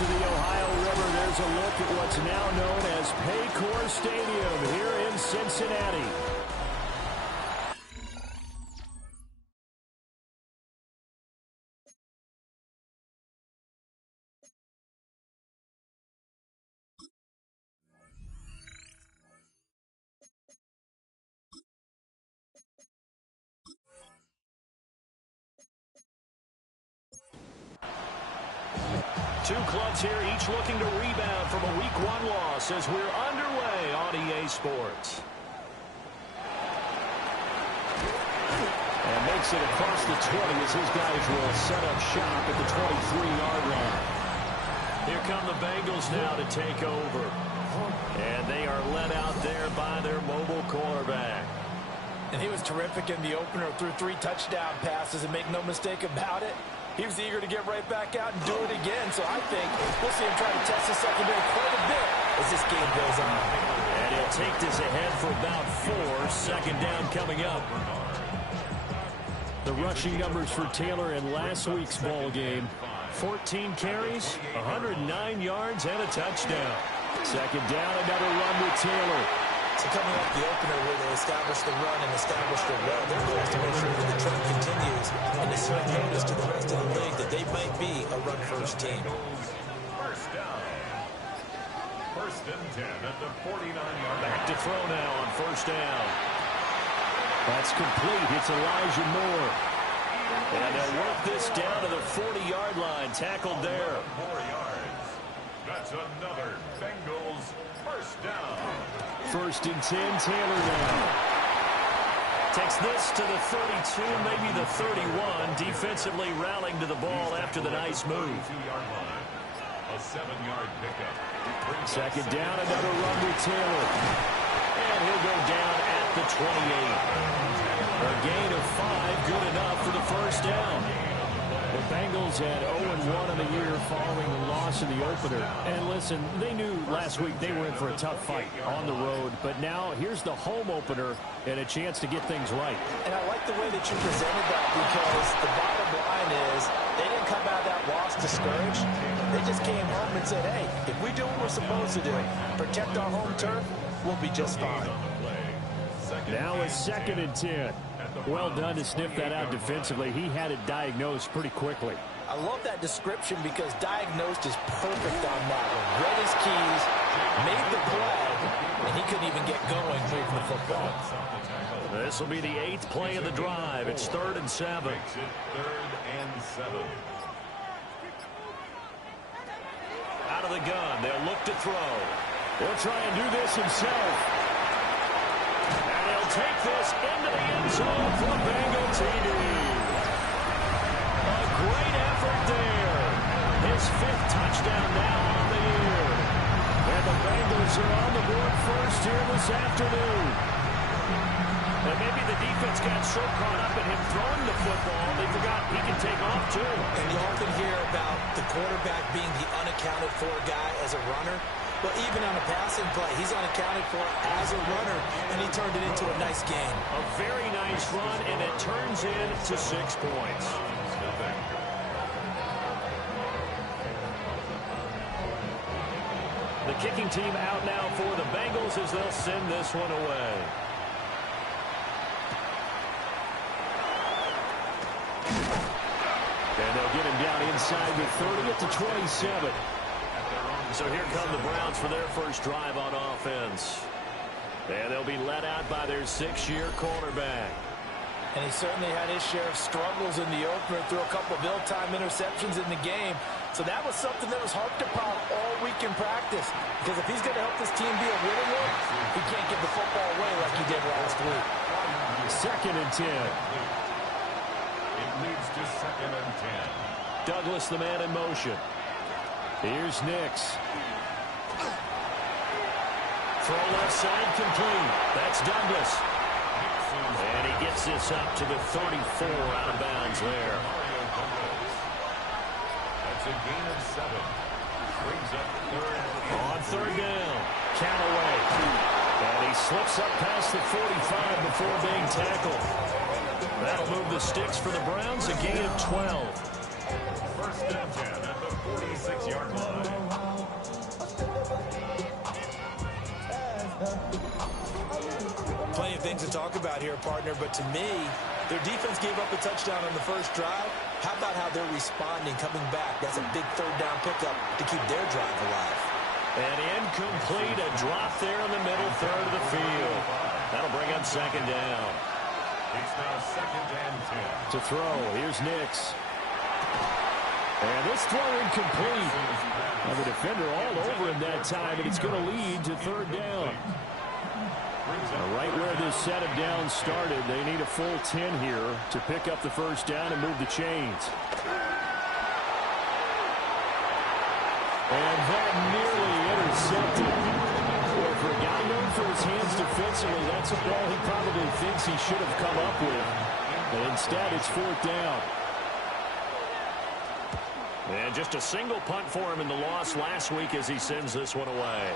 banks of the Ohio River, there's a look at what's now known as Paycor Stadium here in Cincinnati. Two clubs here, each looking to rebound from a Week 1 loss as we're underway on EA Sports. And makes it across the 20 as his guys will set up shop at the 23-yard line. Here come the Bengals now to take over. And they are led out there by their mobile quarterback. And he was terrific in the opener, threw 3 touchdown passes, and make no mistake about it, he was eager to get right back out and do it again. So I think we'll see him try to test the secondary quite a bit as this game goes on. And he'll take this ahead for about 4. Second down coming up. The rushing numbers for Taylor in last week's ball game. 14 carries, 109 yards, and a touchdown. Second down, another run with Taylor. So coming off the opener where they established the run and established the run, their goal is to make sure that the trend continues and to serve notice to the rest of the league that they might be a run-first team. First down. First and 10 at the 49-yard line. Back to throw now on first down. That's complete. It's Elijah Moore. And they'll work this down to the 40-yard line. Tackled there. 4 yards. That's another Bengals first down. First and 10, Taylor now. Takes this to the 32, maybe the 31. Defensively rallying to the ball after the nice move. 2-yard line. A 7-yard pickup. Second down, another run with Taylor. And he'll go down at the 28. A gain of 5, good enough for the first down. The Bengals had 0-1 in the year following the loss in the opener. And listen, they knew last week they were in for a tough fight on the road. But now here's the home opener and a chance to get things right. And I like the way that you presented that because the bottom line is they didn't come out of that loss discouraged. They just came home and said, hey, if we do what we're supposed to do, protect our home turf, we'll be just fine. Now it's second and 10. Well done to sniff that out defensively. He had it diagnosed pretty quickly. I love that description because diagnosed is perfect on that one. Read his keys, made the play, and he couldn't even get going moving the football. This will be the 8th play of the drive. It's 3rd and 7. Out of the gun. They'll look to throw. He'll try and do this himself. And he'll take this into the end zone for a Bengal TD. A great effort there. His 5th touchdown now on the year. And the Bengals are on the board first here this afternoon. And maybe the defense got so caught up in him throwing the football, they forgot he can take off too. And you often hear about the quarterback being the unaccounted for guy as a runner. Well, even on a passing play, he's unaccounted for as a runner, and he turned it into a nice game. A very nice run, and it turns into 6 points. The kicking team out now for the Bengals as they'll send this one away. And they'll get him down inside the 30 at the 27. So here come the Browns for their first drive on offense. And they'll be let out by their 6-year cornerback. And he certainly had his share of struggles in the opener, threw a couple of ill-timed interceptions in the game. So that was something that was harped upon all week in practice. Because if he's going to help this team be a winning one, he can't give the football away like he did last week. Second and 10. It leads to second and 10. Douglas, the man in motion. Here's Nix. Throw left side complete. That's Douglas. And he gets this up to the 34 out of bounds there. That's a gain of 7. Brings up third. On third down, Callaway. And he slips up past the 45 before being tackled. That'll move the sticks for the Browns, a gain of 12. First and 10 at the 46-yard line. Plenty of things to talk about here, partner, but to me, their defense gave up a touchdown on the first drive. How about how they're responding, coming back? That's a big third down pickup to keep their drive alive. And incomplete, a drop there in the middle third of the field. That'll bring up second down. It's now 2nd and 10. To throw, here's Nix. And this throw incomplete. And the defender all over him that time, and it's going to lead to third down. Right where this set of downs started, they need a full 10 here to pick up the first down and move the chains. And that nearly intercepted. Well, for a guy known for his hands defensively, that's a ball he probably thinks he should have come up with. But instead, it's fourth down. And just a single punt for him in the loss last week as he sends this one away.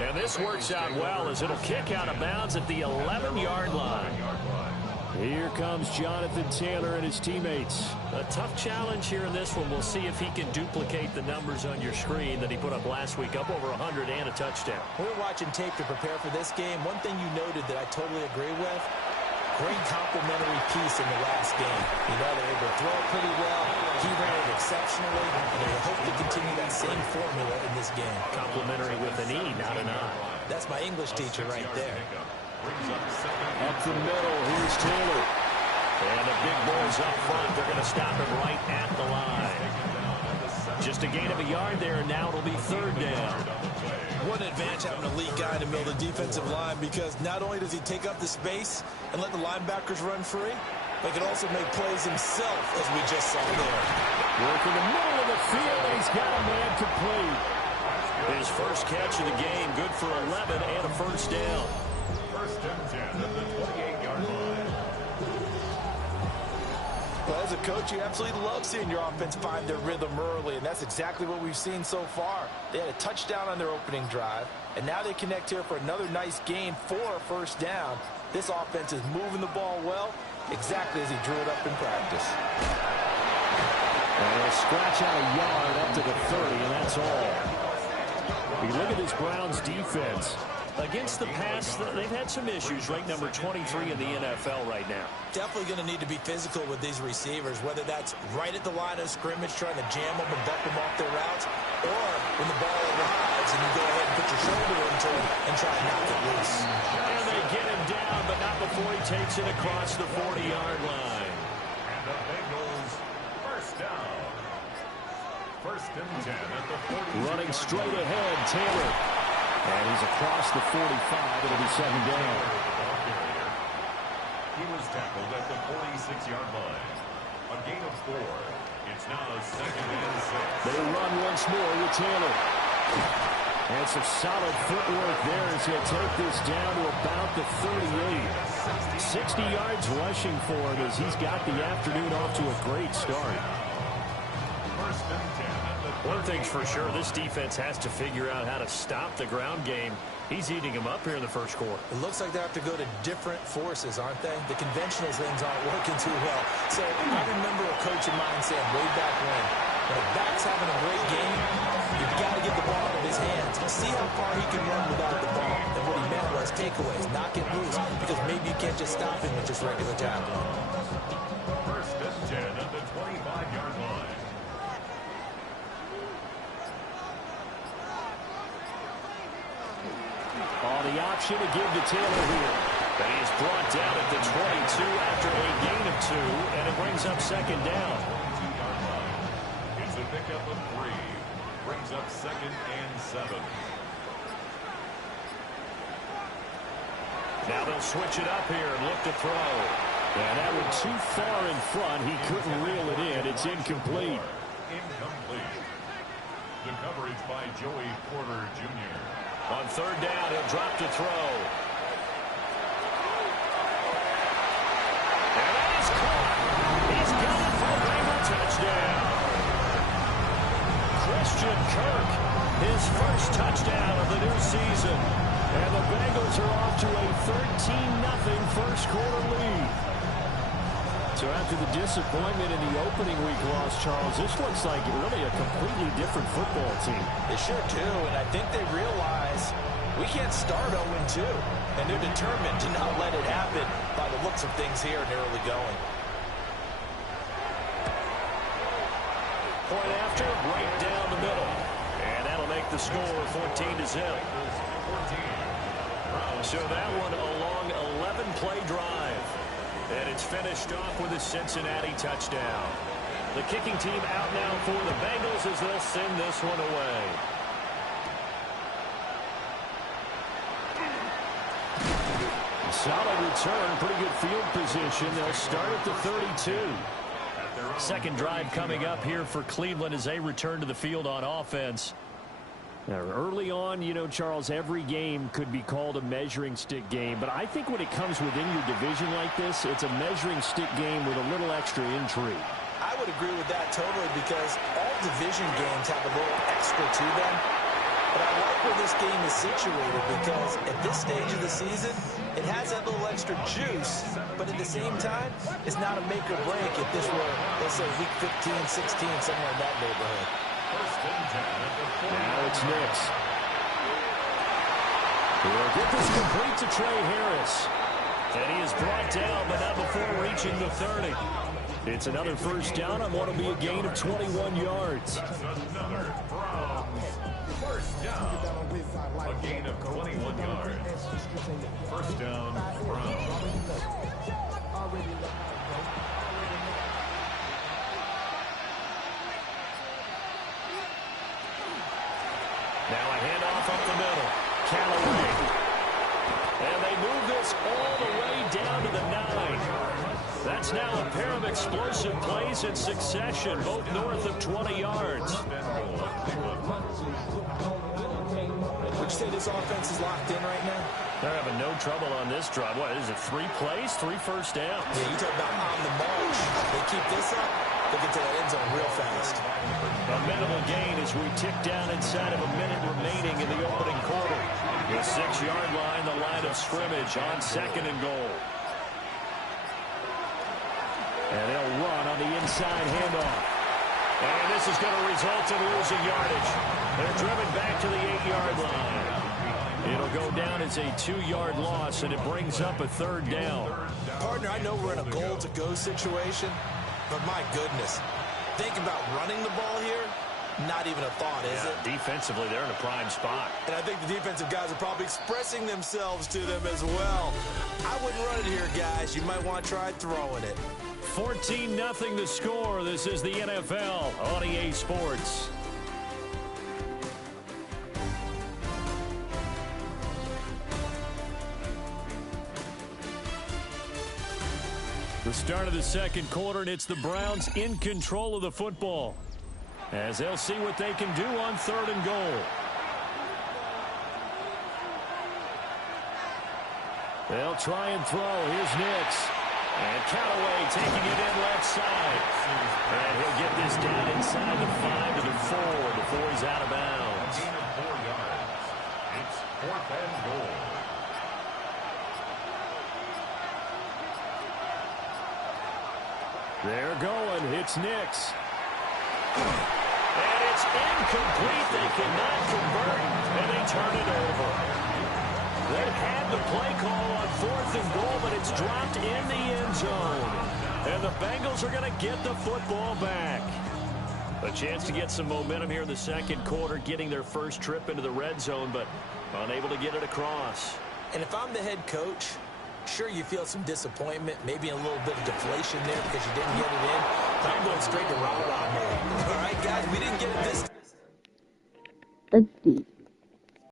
And this works out well as it'll kick out of bounds at the 11-yard line. Here comes Jonathan Taylor and his teammates. A tough challenge here in this one. We'll see if he can duplicate the numbers on your screen that he put up last week, up over 100 and a touchdown. We're watching tape to prepare for this game. One thing you noted that I totally agree with, great complimentary piece in the last game. You know, they're able to throw it pretty well. He ran it exceptionally, and they hope to continue that same formula in this game. Complimentary with an E, not an I. That's my English teacher right there. Up the middle, here's Taylor. And the big boys up front, they're going to stop him right at the line. Just a gain of a yard there, and now it'll be third down. What an advantage having an elite guy in the middle of the defensive line, because not only does he take up the space and let the linebackers run free, but he can also make plays himself, as we just saw there. Work in the middle of the field, and he's got a man complete. His first catch of the game, good for 11 and a first down. 1st and 10 at the 28-yard line. Well, as a coach, you absolutely love seeing your offense find their rhythm early, and that's exactly what we've seen so far. They had a touchdown on their opening drive, and now they connect here for another nice gain for a first down. This offense is moving the ball well, exactly as he drew it up in practice. And they'll scratch out a yard up to the 30, and that's all. You look at this Browns defense. Against the pass, they've had some issues. Ranked number 23 in the NFL right now. Definitely going to need to be physical with these receivers, whether that's right at the line of scrimmage trying to jam them and buck them off their routes, or when the ball arrives and you go ahead and put your shoulder into it and try and knock it loose. And they get him down, but not before he takes it across the 40-yard line. And the Bengals first down. 1st and 10 at the 40. Running straight ahead, Taylor. And he's across the 45. It'll be second down. He was tackled at the 46-yard line. A gain of 4. It's now 2nd and 6. They run once more with Taylor. And some solid footwork there as he'll take this down to about the 38. 60 yards rushing for him as he's got the afternoon off to a great start. 1st and 10 at the 30. One thing's for sure, this defense has to figure out how to stop the ground game. He's eating him up here in the first quarter. It looks like they have to go to different forces, aren't they? The conventional things aren't working too well. So I remember a coach of mine saying way back when a back's having a great game, you've got to get the ball out of his hands. See how far he can run without the ball. And what he meant was takeaways, knock it loose, because maybe you can't just stop him with just regular tackling. 1st and 10 at the 25-yard line. The option to give to Taylor here. But he's brought down at the 22 after a gain of 2, and it brings up second down. 22-yard line. It's a pickup of 3. Brings up 2nd and 7. Now they'll switch it up here and look to throw. And that one too far in front. He couldn't reel it in. It's incomplete. Incomplete. The coverage by Joey Porter Jr. On third down, he'll drop to throw. And that is caught. He's got it for a Bengal touchdown. Christian Kirk, his first touchdown of the new season. And the Bengals are off to a 13-0 first quarter lead. So after the disappointment in the opening week loss, Charles, this looks like really a completely different football team. They sure do, and I think they realize we can't start 0-2, and they're determined to not let it happen by the looks of things here in the early going. Point after, right down the middle. And that'll make the score 14-0. So that one a long 11-play drive. And it's finished off with a Cincinnati touchdown. The kicking team out now for the Bengals as they'll send this one away. Solid return, pretty good field position. They'll start at the 32. Second drive coming up here for Cleveland as they return to the field on offense. Now, early on, you know, Charles, every game could be called a measuring stick game. But I think when it comes within your division like this, it's a measuring stick game with a little extra intrigue. I would agree with that totally because all division games have a little extra to them. But I like where this game is situated because at this stage of the season, it has that little extra juice. But at the same time, it's not a make or break if this were, let's say, week 15, 16, somewhere in that neighborhood. Now it's Nix. He'll get this complete to Trey Harris. And he is brought down, but not before reaching the 30. It's another first down on what will be a gain of 21 yards. First down. A gain of 21 yards. First down, Browns. Now a handoff up the middle. Callaway. And they move this all the way down to the 9. That's now a pair of explosive plays in succession, both north of 20 yards. Would you say this offense is locked in right now? They're having no trouble on this drive. What is it, 3 plays, 3 first downs? Yeah, you talk about on the march. They keep this up, they'll get to that end zone real fast. A minimal gain as we tick down inside of a minute remaining in the opening quarter. The 6-yard line, the line of scrimmage on 2nd and goal. And they'll run on the inside handoff. And this is going to result in losing yardage. They're driven back to the 8-yard line. It'll go down as a 2-yard loss, and it brings up a 3rd down. Partner, I know we're in a goal-to-go situation, but my goodness, think about running the ball here. Not even a thought, is it? Defensively, they're in a prime spot. And I think the defensive guys are probably expressing themselves to them as well. I wouldn't run it here, guys. You might want to try throwing it. 14-0 the score. This is the NFL on EA Sports. The start of the second quarter, and it's the Browns in control of the football as they'll see what they can do on 3rd and goal. They'll try and throw. Here's Nix. And Callaway taking it in left side. And he'll get this down inside the 5 to the 4 before he's out of bounds. Gain of 4 yards. It's 4th and goal. They're going. It's Nix. And it's incomplete. They cannot convert, and they turn it over. They had the play call on 4th and goal, but it's dropped in the end zone. And the Bengals are going to get the football back. A chance to get some momentum here in the second quarter, getting their first trip into the red zone, but unable to get it across. And if I'm the head coach, sure you feel some disappointment, maybe a little bit of deflation there because you didn't get it in. But I'm going straight to rah-rah mode. All right, guys, we didn't get it this time.